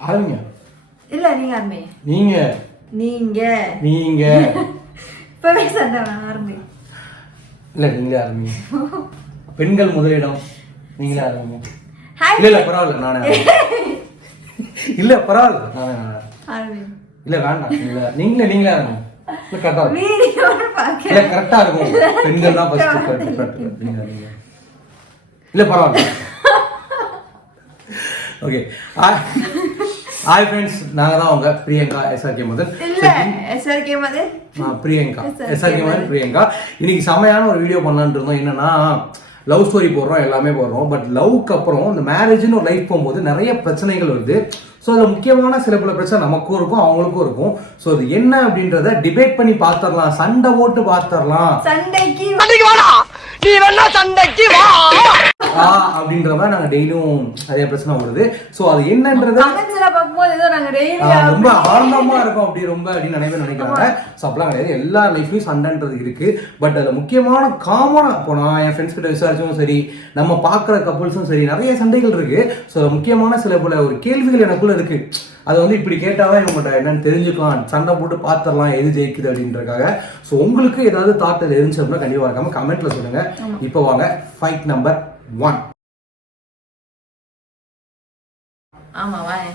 ஆரம்பிங்க இல்ல நீங்க ஆரம்பி நீங்க. நீங்க. நீங்க. இப்பவே சண்டை வேணாம் ஆரம்பி இல்ல நீங்களே ஆரம்பிங்க. பெண்கள் முதலிடம். நீங்களே ஆரம்பிங்க. ஹாய் இல்ல இல்ல பரவாயில்ல நானே ஆரம்பிக்கிறேன். இல்ல பரவாயில்ல நானே நானே இல்ல வேண்டாம் இல்ல. நீங்களே நீங்களே ஆரம்பிங்க. இல்ல கரெக்டா இருக்கும். வீடியோ இல்ல பாக்க கரெக்டா இருக்கும். பெண்கள் தான் ஃபர்ஸ்ட் நீங்க நீங்க இல்ல பரவாயில்ல. ஓகே ஹாய் ஃப்ரெண்ட்ஸ் நாங்க தான் உங்க பிரியங்கா எஸ்ஆர்கே முதல். இல்ல எஸ்ஆர்கே மாதிரி ஆ, பிரியங்கா. எஸ்ஆர்கே மாதிரி பிரியங்கா. இன்னைக்கு செமையான ஒரு வீடியோ பண்ணலான்னு இருந்தோம். என்னன்னா லவ் ஸ்டோரி போடுறோம் எல்லாமே போடுறோம். பட் லவ்க்கு அப்புறம் இந்த மேரேஜ்னு ஒரு லைஃப் போகும்போது நிறைய பிரச்சனைகள் வருது. ஸோ அதில் முக்கியமான சில பல பிரச்சனை நமக்கும் இருக்கும் அவங்களுக்கும் இருக்கும். ஸோ அது என்ன அப்படின்றத டிபேட் பண்ணி பார்த்துடலாம். சண்டை போட்டு பார்த்துடலாம். சண்டைக்கு நீ வேணா சண்டைக்கு வா. ஆ அப்படின்ற மாதிரி நாங்கள் டெய்லியும் நிறைய பிரச்சனை வருது. ஸோ அது என்னன்றத நாங்க ரொம்ப ஆனந்தமா இருக்கும் அப்படி ரொம்ப அப்படின்னு பேர் நினைக்கிறாங்க ஸோ அப்படிலாம் கிடையாது. எல்லா லைஃப்லயும் சண்டைன்றது இருக்கு. பட் அதுல முக்கியமான காமனா இப்போ நான் என் ஃப்ரெண்ட்ஸ் கிட்ட விசாரிச்சும் சரி நம்ம பார்க்குற கப்புள்ஸும் சரி நிறைய சண்டைகள் இருக்கு. ஸோ முக்கியமான சில பல ஒரு கேள்விகள் எனக்குள்ள இருக்கு. அது வந்து இப்படி கேட்டாதான் இவங்கள்ட்ட என்னன்னு தெரிஞ்சுக்கலாம். சண்டை போட்டு பார்த்துடலாம் எது ஜெயிக்குது அப்படின்றக்காக ஸோ உங்களுக்கு ஏதாவது தாட் அது இருந்துச்சு அப்படின்னா கண்டிப்பாக இருக்காம கமெண்ட்ல சொல்லுங்க. இப்போ வாங்க ஃபைட் நம்பர் ஒன் ஆமா வாங்க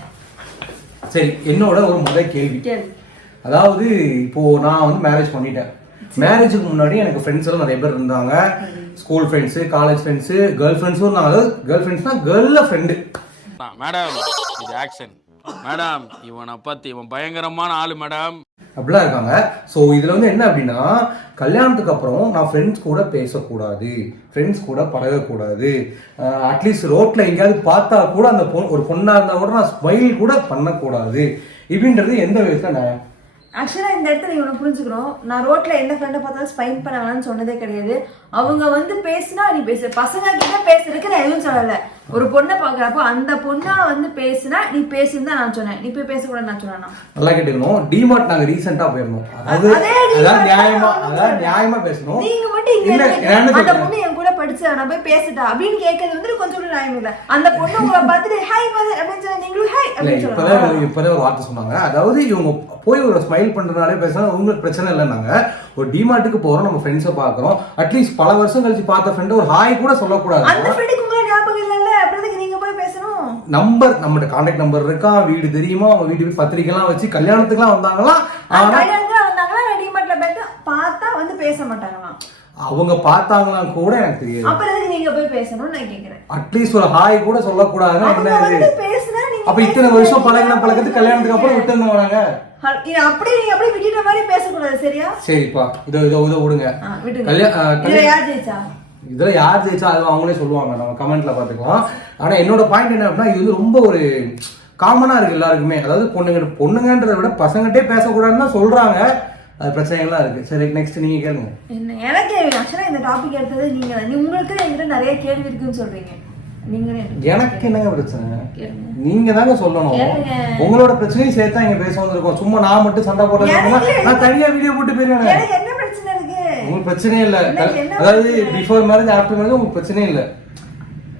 சரி என்னோட ஒரு முதல் கேள்வி. கேளு. அதாவது இப்போ நான் வந்து மேரேஜ் பண்ணிட்டேன். மேரேஜுக்கு முன்னாடி எனக்கு ஃப்ரெண்ட்ஸ் எல்லாம் நிறைய பேர் இருந்தாங்க. School friends college friends girl ஃப்ரெண்ட்ஸும் இருந்தாங்க. அதாவது கேர்ள் ஃப்ரெண்ட்ஸ்னா கேர்ளில் ஃப்ரெண்டு மேடம் இது ஆக்ஷன் மேடம் இவனை பத்தி இவன் பயங்கரமான ஆளு மேடம் அப்படிலாம் இருக்காங்க. ஸோ இதில் வந்து என்ன அப்படின்னா கல்யாணத்துக்கு அப்புறம் நான் ஃப்ரெண்ட்ஸ் கூட பேசக்கூடாது. ஃப்ரெண்ட்ஸ் கூட பழகக்கூடாது. அட்லீஸ்ட் ரோட்டில் எங்கேயாவது பார்த்தா கூட அந்த பொண்ணு ஒரு பொண்ணாக இருந்தால் கூட நான் ஸ்மைல் கூட பண்ணக்கூடாது. இப்படின்றது எந்த விதத்தில் நான் ஆக்சுவலாக இந்த இடத்துல இவனை புரிஞ்சுக்கிறோம் நான் ரோட்டில் எந்த ஃப்ரெண்டை பார்த்தாலும் ஸ்பைன் பண்ண வேணாம்னு சொன்னதே கிடையாது. அவங்க வந்து பேசினா நீ பேசு. பசங்க கிட்ட பேசுறதுக்கு நான் எதுவும் சொல்லலை. ஒரு பொண்ணை பார்க்குறப்போ அந்த பொண்ணா வந்து பேசுனா நீ பேசுன்னு தான் நான் சொன்னேன். நீ போய் பேசக்கூடாதுன்னு நான் சொன்னேன்? நல்லா கேட்டுக்கணும். டிமார்ட் நாங்கள் ரீசெண்டாக போயிருந்தோம். அதாவது அதான் நியாயமா தான் அதான் நியாயமா பேசணும். நீங்க மட்டும் இங்க இல்ல, அந்த? பொண்ணு என் கூட படிச்சா நான் போய் பேசிட்டா அப்படின்னு கேட்கறது வந்து கொஞ்சம் கூட நியாயம் இல்ல. அந்த பொண்ணு உங்களை பார்த்துட்டு ஹாய் மதர் அப்படின்னு சொன்னா நீங்களும் ஹாய் இல்ல அப்படின்னு இப்பதான் இப்பதான் ஒரு வார்த்தை சொன்னாங்க. அதாவது இவங்க போய் ஒரு ஸ்மைல் பண்றதுனாலே பேசினா உங்களுக்கு பிரச்சனை இல்லைன்னாங்க ஒரு டிமார்ட்டுக்கு போறோம் நம்ம ஃப்ரெண்ட்ஸை பாக்குறோம் அட்லீஸ்ட் பல வருஷம் கழிச்சு பார்த்த ஃப்ரெண்ட் ஒரு ஹாய் கூட சொல்லக்கூடாது. அந்த ஃப்ரெண்டுக்கு உங்களை ஞாபகம் இல்லைல்ல அப்புறத்துக்கு நீங்க போய் பேசணும் நம்பர் நம்மகிட்ட கான்டாக்ட் நம்பர் இருக்கா வீடு தெரியுமா அவங்க வீட்டு போய் பத்திரிக்கைலாம் வச்சு கல்யாணத்துக்குலாம் வந்தாங்களா? கல்யாணத்துல வந்தாங்களா ரெடிமேட்ல போயிட்டு பார்த்தா வந்து பேச மாட்டாங்களாம். அவங்க பார்த்தாங்களாம் கூட எனக்கு தெரியாது. அப்புறம் எதுக்கு நீங்க போய் பேசணும்னு நான் கேக்குறேன். அட்லீஸ்ட் ஒரு ஹாய் கூட சொல்லக்கூடாதுன்னா அவங்க என்ன பேசுனா நீங்க அப்ப இத்தனை வருஷம் பழகின பழக்கத்து கல்யாணத்துக்கு அப்புறம் விட்டுருந்தாங்க ஹல்- இது அப்படியே நீங்க அப்படியே விட்டுட்ட மாதிரி பேசக்கூடாது சரியா? சரிப்பா இதோ இதோ இதோ விடுங்க. ஆ, விடுங்க கல்யா- ஆ, இதுல கல்யா- யார் ஜெயிச்சா அது அவங்களே சொல்லுவாங்க. நம்ம கமெண்ட்ல பாத்துக்கலாம் ஆனா என்னோட பாயிண்ட் என்ன அப்படின்னா இது வந்து ரொம்ப ஒரு காமனா இருக்கு எல்லாருக்குமே. அதாவது பொண்ணுங்க பொண்ணுங்கன்றதை விட பசங்கட்டே பேசக்கூடாதுன்னு தான் சொல்றாங்க. அது பிரச்சனைகள்லாம் இருக்கு. சரி நெக்ஸ்ட் நீங்க கேளுங்க. என்ன எனக்கு ஆக்சுவலா இந்த டாபிக் எடுத்தது நீங்க. உங்களுக்கு என்கிட்ட நிறைய கேள்வி இருக்குன்னு சொல்றீங்க. நீங்களே எனக்கு என்னங்க பிரச்சனை? நீங்க தாங்க சொல்லணும். உங்களோட பிரச்சனையும் சேர்த்தா இங்க பேச வந்திருக்கோம். சும்மா நான் மட்டும் சண்டை போட்டது எனக்கு- நான் தனியா வீடியோ போட்டு போயிருவேன் எனக்கு என்ன பிரச்சனை இருக்கு உங்களுக்கு பிரச்சனையே இல்ல. என்ன அதாவது? பிஃபோர் மேரேஜ் ஆஃப்டர் மேரேஜ் உங்களுக்கு பிரச்சனையே இல்ல.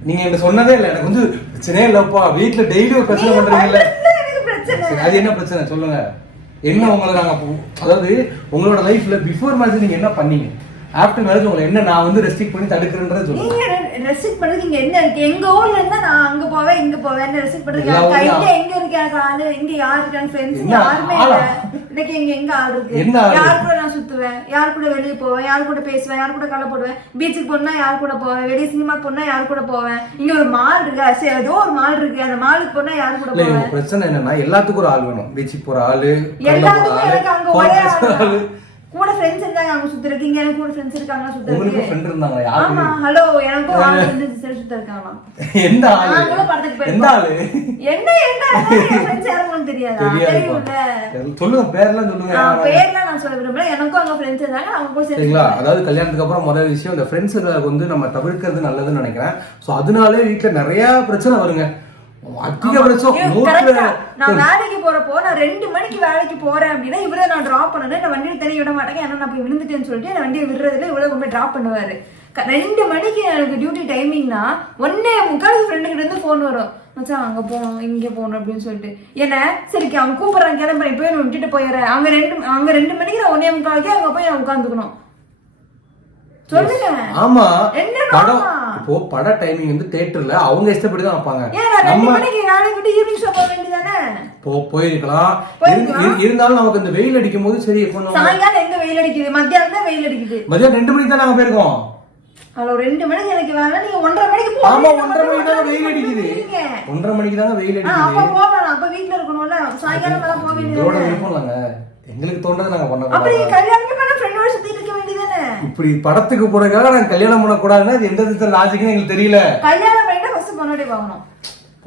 நீங்க என்கிட்ட சொன்னதே இல்ல. எனக்கு வந்து பிரச்சனையே இல்லப்பா. வீட்டுல டெய்லி ஒரு பிரச்சனை பண்றீங்கல்ல. அது என்ன பிரச்சனை? சொல்லுங்க. என்ன உங்களை நாங்க அதாவது உங்களோட லைஃப்ல பிஃபோர் மேரேஜ் நீங்க என்ன பண்ணீங்க? ஆஃப்டர் மேரேஜ் உங்களை என்ன நான் வந்து ரெஸ்ட்ரிக்ட் பண்ணி தடுக்கிறேன்றத சொல்லுங்க. ரெஸ்ட்ரிக்ட் பண்றதுக்கு இங்க என்ன இருக்கு? எங்க ஊர்ல இருந்தா நான் அங்க போவேன் இங்க போவேன். ரெஸ்ட்ரிக்ட்? ஊர்லயும் இங்க எங்க இருக்கு ஆளு இங்க யாரு இருக்காங்க? ஃப்ரெண்ட்ஸ் என்ன யாருமே? இல்ல. இன்னைக்கு இங்க எங்க ஆள் இருக்கு? யார் கூட நான் சுத்துவேன்? யார் கூட வெளிய போவேன்? யார் கூட பேசுவேன்? யார் கூட கலை போடுவேன்? பீச்சுக்கு போனா யார் கூட போவேன்? வெளிய சினிமா போனா யார் கூட போவேன்? இங்க ஒரு மால் இருக்கா? சரி ஏதோ ஒரு மால் இருக்கு. அந்த மாலுக்கு போனா யார் கூட போவேன்? பிரச்சனை என்னன்னா எல்லாத்துக்கும் ஒரு ஆள் வேணும். பீச்சுக்கு போற ஆளு எல்லாத்துக்கும் எனக்கு அங்க ஒரே ஆள். கூட ஃப்ரெண்ட்ஸ் இருக்காங்க அங்க சுத்துறதுக்கு இங்க எனக்கு கூட ஃப்ரெண்ட்ஸ் இருக்காங்க உங்களுக்கு சுத்துறதுக்கு ஃப்ரெண்ட் இருந்தாங்க ஆமா ஹலோ எனக்கும் ஆள் வந்து சிஸ்டர் சுத்த இருக்காங்களாம். எந்த ஆளு? நான் கூட படத்துக்கு எந்த போயிருக்கோம். ஆளு? என்ன என்ன friends யாரும் உங்களுக்கு தெரியாதா? தெரியும்ல. சொல்லுங்க பேர்லாம் சொல்லுங்க நான் பேர்லாம் நான் சொல்ல விரும்பல. எனக்கும் அங்க ஃப்ரெண்ட்ஸ் இருந்தாங்க அவங்க கூட சரிங்களா? அதாவது கல்யாணத்துக்கு அப்புறம் முதல் விஷயம் இந்த ஃப்ரெண்ட்ஸுகளை வந்து நம்ம தவிர்க்கிறது நல்லதுன்னு நினைக்கிறேன். ஸோ அதனாலே வீட்டில் நிறைய பிரச்சனை வருங்க. நான் வேலைக்கு போறப்போ நான் ரெண்டு மணிக்கு வேலைக்கு போறேன் அப்படின்னா இவரை நான் டிராப் பண்ணணும். நான் வண்டியில தெரிய விட மாட்டேங்க. ஏன்னா நான் போய் விழுந்துட்டேன்னு சொல்லிட்டு நான் வண்டியை விடுறதுல இவ்வளவு கொண்டு டிராப் பண்ணுவாரு. ரெண்டு மணிக்கு எனக்கு டியூட்டி டைமிங்னா ஒன்னே முக்கால் ஃப்ரெண்டு கிட்ட இருந்து ஃபோன் வரும். மச்சான் அங்க போகணும் இங்க போகணும் அப்படின்னு சொல்லிட்டு. என்ன? சரிக்கு அவன் கூப்பிடுறான் கிளம்புறேன். இப்போ நான் விட்டுட்டு போயிடுறேன். அங்க ரெண்டு அங்க ரெண்டு மணிக்கு நான் ஒன்னே முக்காலுக்கே அங்க போய் நான் உட்காந்துக்கணும். சொல்லுங்க. ஆமா. என்ன? இப்போ பட டைமிங் வந்து தியேட்டர்ல அவங்க இஷ்டப்படி தான் வைப்பாங்க. நம்ம ஈவினிங் ஷோ போக வேண்டியதானே? போ போயிருக்கலாம். போயிருக்கலாம். இரு- இருந்தாலும் நமக்கு இந்த வெயில் அடிக்கும் போது சரி சாயங்காலம் எங்க வெயில் அடிக்குது? மத்தியானம் தான் வெயில் அடிக்குது. மதியம் ரெண்டு மணிக்கு தான் நாங்க போயிருக்கோம். ஹலோ ரெண்டு மணிக்கு எனக்கு வேலை நீங்க ஒன்றரை மணிக்கு ஆமா போகணும் ஒன்றரை மணிக்கு வெயில் அடிக்குது. ஒன்றரை மணிக்கு தாங்க வெயில் அப்ப அடிக்குது. போகணும் அப்ப வீட்ல இருக்கணும்ல. சாயங்காலம் போக வேண்டியது எங்களுக்கு தோன்றதை நாங்க பண்ண கூடாது கல்யாணமே பண்ண ஃப்ரெண்டோட சுத்திட்டு இருக்க வேண்டியதானே இப்படி படத்துக்கு போறதுக்காக நாங்க கல்யாணம் பண்ணக்கூடாதுன்னா அது எந்த விதத்துல லாஜிக்னு எங்களுக்கு தெரியல. கல்யாணம் பண்ணிட்டு ஃபர்ஸ்ட் பொண்ணாடி பார்க்கணும்.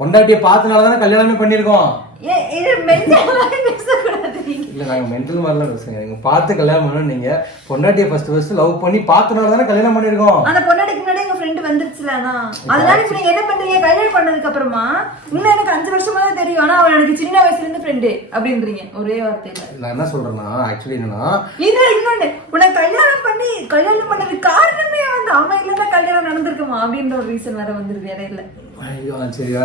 பொண்டாட்டியை பார்த்தனால தானே கல்யாணமே பண்ணியிருக்கோம். ஏ இது மென்டல் பேசக்கூடாது நீங்க. இல்ல நாங்க மென்டல் மாதிரிலாம் பேசுங்க நீங்க பார்த்து கல்யாணம் பண்ணணும். நீங்க பொண்டாட்டியை ஃபர்ஸ்ட் ஃபர்ஸ்ட் லவ் பண்ணி பார்த்தனால தானே கல்யாணம் பண்ணியிருக்கோம். அந்த பொண்ணாடிக்கு வந்துருச்சுலண்ணா அதனால இப்ப நீங்க என்ன பண்றீங்க? கல்யாணம் பண்ணதுக்கு அப்புறமா? இன்னும் எனக்கு அஞ்சு வருஷமா தான் தெரியும். ஆனா அவன் எனக்கு சின்ன வயசுல இருந்து ஃப்ரெண்டு அப்படின்றீங்க. ஒரே வார்த்தையில. நான் என்ன சொல்றேன்னா ஆக்சுவலி என்னன்னா இது இன்னொன்னு உனக்கு கல்யாணம் பண்ணி கல்யாணம் பண்ணது காரணமே வந்து அவன் இல்லைன்னா கல்யாணம் நடந்திருக்குமா? அப்படின்ற ஒரு ரீசன் வேற வந்துருது இடையில.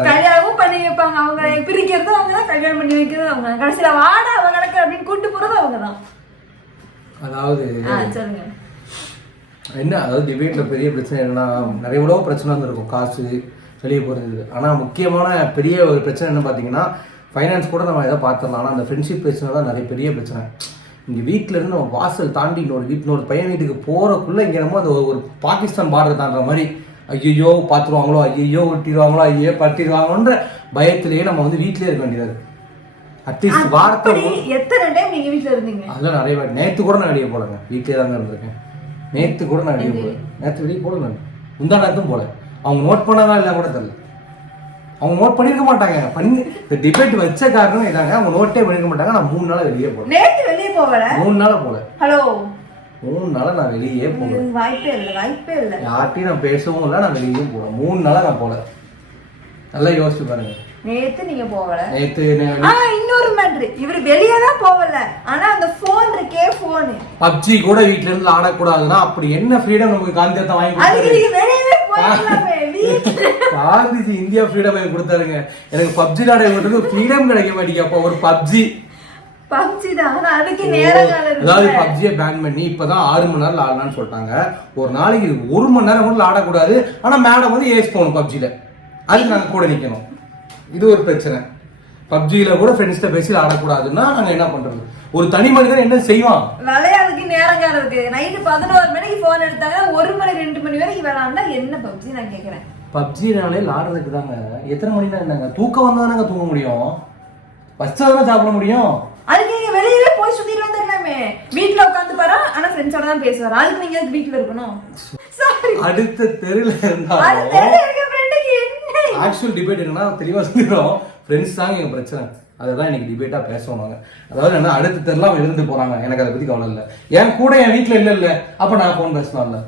கல்யாணமும் பண்ணி வைப்பாங்க. அவங்க பிரிக்கிறது அவங்க தான் கல்யாணம் பண்ணி வைக்கிறது அவங்க. கடைசியில வாடா அவங்க கணக்கு அப்படின்னு கூட்டு போறது அவங்க தான் அதாவது சொல்லுங்க. என்ன அதாவது டிபேட்ல பெரிய பிரச்சனை என்னன்னா நிறைய எவ்வளோ பிரச்சனை இருந்திருக்கும் காசு வெளியே போகிறது ஆனால் முக்கியமான பெரிய ஒரு பிரச்சனை என்ன பார்த்தீங்கன்னா ஃபைனான்ஸ் கூட நம்ம எதை பார்த்துடலாம் ஆனால் அந்த ஃப்ரெண்ட்ஷிப் பிரச்சனை தான் நிறைய பெரிய பிரச்சனை. இங்கே வீட்டில இருந்து நம்ம வாசல் தாண்டி இன்னொரு வீட்டு இன்னொரு பையன் வீட்டுக்கு போகிறக்குள்ளே இங்கே நம்ம அந்த ஒரு பாகிஸ்தான் பார்டர் தாண்டுற மாதிரி ஐயோ பார்த்துருவாங்களோ ஐயோ ஒட்டிடுவாங்களோ ஐயோ பட்டிடுவாங்களோன்ற பயத்திலேயே நம்ம வந்து வீட்டிலே இருக்க வேண்டியது அட்லீஸ்ட் வாரத்தை எத்தனை டைம் நீங்க வீட்ல இருந்தீங்க? அதெல்லாம் நிறைய நேற்று கூட நான் வெளியே போலங்க. வீட்டிலே தாங்க இருந்திருக்கேன். நேற்று கூட நான் வெளியே போல நேற்று வெளியே போல நான். முந்தா நேரத்தும் போல அவங்க நோட் பண்ணாங்களா இல்லை கூட தெரியல. அவங்க நோட் பண்ணியிருக்க மாட்டாங்க. பண்ணி இந்த டிபேட் வச்ச காரணம் இதாங்க. அவங்க நோட்டே பண்ணியிருக்க மாட்டாங்க. நான் மூணு நாள் வெளியே போல நேத்து வெளியே போகல? மூணு நாள் போல ஹலோ மூணு நாள் நான் வெளியே போகல. வாய்ப்பே இல்லை வாய்ப்பே இல்லை. யார்ட்டையும் நான் பேசவும் இல்லை. நான் வெளியும் போகல. மூணு நாளா நான் போல நல்லா யோசிச்சு பாருங்க. நேத்து நீங்க போகல. நேற்று ஆ இன்னொரு மேட்ரு இவர் வெளியே தான் போகல. ஆனா அந்த போன் இருக்கே போன் பப்ஜி கூட வீட்ல இருந்து ஆடக்கூடாதுன்னா அப்படி என்ன ஃப்ரீடம் நமக்கு காந்தியத்தை வாங்கி அதுக்கு? நீங்க வெளியவே வீட்டுல காந்திஜி இந்தியா ஃப்ரீடம் கொடுத்தாருங்க. எனக்கு பப்ஜி விளையாடுறதுக்கு ஃப்ரீடம் கிடைக்க மாட்டேங்க அப்போ ஒரு பப்ஜி. பப்ஜி தான். ஆனா அதுக்கு நேரம் அதாவது. பப்ஜியை பேன் பண்ணி இப்பதான் ஆறு மணி நேரம் ஆடலாம்னு சொல்லிட்டாங்க. ஒரு நாளைக்கு ஒரு மணி நேரம் கூட ஆடக்கூடாது. ஆனா மேடம் வந்து ஏஸ் போகணும் பப்ஜில அதுக்கு நாங்க கூட நிக்கணும். இது ஒரு பிரச்சனை. பப்ஜியில கூட ஃப்ரெண்ட்ஸ்கிட்ட பேசி ஆடக்கூடாதுன்னா நாங்க என்ன பண்றது? ஒரு தனி மனிதன் என்ன செய்வான்? விளையாடுறதுக்கு நேரம் காலம் இருக்கு. நைட்டு பதினோரு மணிக்கு போன் எடுத்தாங்க ஒரு மணி ரெண்டு மணி வரைக்கும் விளையாண்டா என்ன பப்ஜி நான் கேக்குறேன். பப்ஜினாலே ஆடுறதுக்கு தாங்க. எத்தனை மணி தான் என்னங்க தூக்கம் வந்தா தானங்க தூங்க முடியும். ஃபர்ஸ்ட் தானே சாப்பிட முடியும். அதுக்கு நீங்க வெளியவே போய் சுத்திட்டு வந்துடலாமே வீட்ல உட்காந்து பாரு ஆனா ஃப்ரெண்ட்ஸோட தான் பேசுவாரு? அதுக்கு நீங்க எதுக்கு வீட்ல இருக்கணும்? அடுத்த தெருல இருந்தாலும் ஆக்சுவல் டிபேட் என்னன்னா தெளிவாக சொல்லிடுறோம். ஃப்ரெண்ட்ஸ் தாங்க எங்கள் பிரச்சனை. அதுதான் தான் எனக்கு டிபேட்டாக நாங்க. அதாவது என்ன அடுத்த தெருலாம் இருந்து போகிறாங்க எனக்கு அதை பற்றி கவலை இல்லை. என் கூட என் வீட்டில் இல்லை இல்லை. அப்போ நான் ஃபோன் பேசலாம்ல.